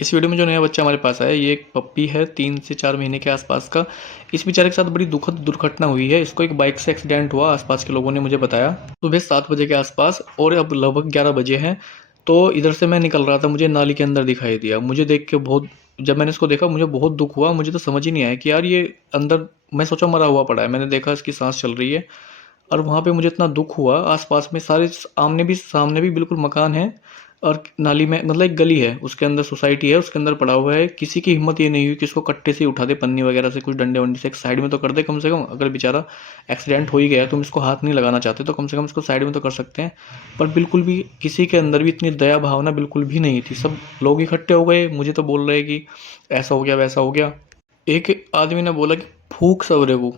इस वीडियो में जो नया बच्चा हमारे पास आया, ये एक पप्पी है 3 से 4 महीने के आसपास का। इस बेचारे के साथ बड़ी दुखद दुर्घटना हुई है। इसको एक बाइक से एक्सीडेंट हुआ, आसपास के लोगों ने मुझे बताया। सुबह 7 बजे के आसपास और अब लगभग 11 बजे हैं। तो इधर से मैं निकल रहा था, मुझे नाली के अंदर दिखाई दिया। मुझे देख के बहुत, जब मैंने इसको देखा मुझे बहुत दुख हुआ। मुझे तो समझ ही नहीं आया कि यार ये अंदर, मैं सोचा मरा हुआ पड़ा है। मैंने देखा इसकी सांस चल रही है और वहाँ पे मुझे इतना दुख हुआ। आसपास में सारे सामने भी बिल्कुल मकान है और नाली में मतलब एक गली है, उसके अंदर सोसाइटी है, उसके अंदर पड़ा हुआ है। किसी की हिम्मत ये नहीं हुई कि इसको कट्टे से उठा दे, पन्नी वगैरह से, कुछ डंडे वंडे से एक साइड में तो कर दे कम से कम। अगर बेचारा एक्सीडेंट हो ही गया, तुम इसको हाथ नहीं लगाना चाहते तो कम से कम इसको साइड में तो कर सकते हैं। पर बिल्कुल भी किसी के अंदर भी इतनी दया भावना बिल्कुल भी नहीं थी। सब लोग इकट्ठे हो गए, मुझे तो बोल रहे कि ऐसा हो गया वैसा हो गया। एक आदमी ने बोला कि फूक सवरे वो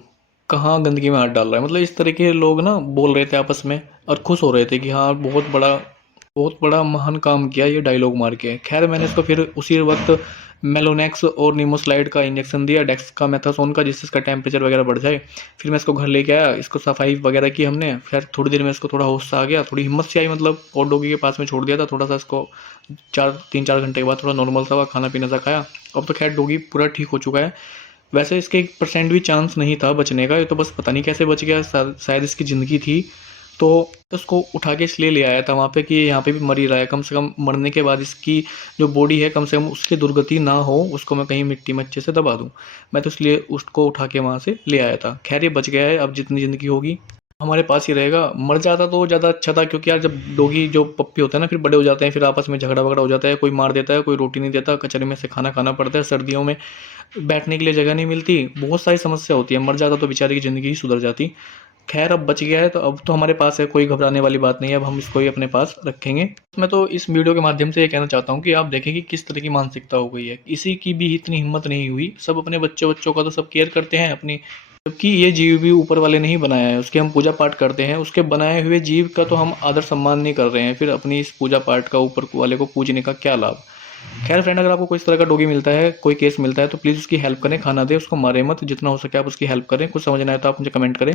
कहाँ गंदगी में हाथ डाल रहा है। मतलब इस तरह के लोग ना बोल रहे थे आपस में और खुश हो रहे थे कि हाँ बहुत बड़ा महान काम किया ये डायलॉग मार के। खैर मैंने इसको फिर उसी वक्त मेलोनेक्स और नीमोस्लाइड का इंजेक्शन दिया, डेक्स का मेथासोन का, जिससे इसका टेम्परेचर वगैरह बढ़ जाए। फिर मैं इसको घर लेके आया, इसको सफाई वगैरह की हमने। फिर थोड़ी देर में इसको थोड़ा होश सा आ गया, थोड़ी हिम्मत सी आई। मतलब और डॉगी के पास में छोड़ दिया था, थोड़ा सा इसको 3-4 घंटे के बाद थोड़ा नॉर्मल सा हुआ, खाना पीना सा खाया। अब तो खैर डॉगी पूरा ठीक हो चुका है। वैसे इसके 1% भी चांस नहीं था बचने का। ये तो बस पता नहीं कैसे बच गया, शायद इसकी ज़िंदगी थी। तो उसको उठा के इसलिए ले आया था वहाँ पे कि यहाँ पे भी मर ही रहा है, कम से कम मरने के बाद इसकी जो बॉडी है कम से कम उसकी दुर्गति ना हो, उसको मैं कहीं मिट्टी में अच्छे से दबा दूँ। मैं तो इसलिए उसको उठा के वहाँ से ले आया था। खैर ये बच गया है, अब जितनी ज़िंदगी होगी हमारे पास ही रहेगा। मर जाता तो ज़्यादा अच्छा था, क्योंकि यार जब डॉगी जो पप्पी होता है ना, फिर बड़े हो जाते हैं, फिर आपस में झगड़ा वगड़ा हो जाता है, कोई मार देता है, कोई रोटी नहीं देता, कचरे में से खाना खाना पड़ता है, सर्दियों में बैठने के लिए जगह नहीं मिलती, बहुत सारी समस्या होती है। मर जाता तो बेचारे की ज़िंदगी ही सुधर जाती। खैर अब बच गया है तो अब तो हमारे पास है, कोई घबराने वाली बात नहीं है। अब हम इसको ही अपने पास रखेंगे। मैं तो इस वीडियो के माध्यम से ये कहना चाहता हूँ कि आप देखें कि किस तरह की मानसिकता हो गई है। किसी की भी इतनी हिम्मत नहीं हुई। सब अपने बच्चों बच्चों का तो सब केयर करते हैं अपनी, जबकि ये जीव भी ऊपर वाले ने ही बनाया है, उसके हम पूजा पाठ करते हैं। उसके बनाए हुए जीव का तो हम आदर सम्मान नहीं कर रहे हैं, फिर अपनी इस पूजा पाठ का ऊपर वाले को पूजने का क्या लाभ। खैर फ्रेंड, अगर आपको कोई इस तरह का डॉगी मिलता है, कोई केस मिलता है, तो प्लीज़ उसकी हेल्प करें, खाना दें, उसको मारे मत। जितना हो सके आप उसकी हेल्प करें। कुछ समझ ना आए तो आप मुझे कमेंट करें।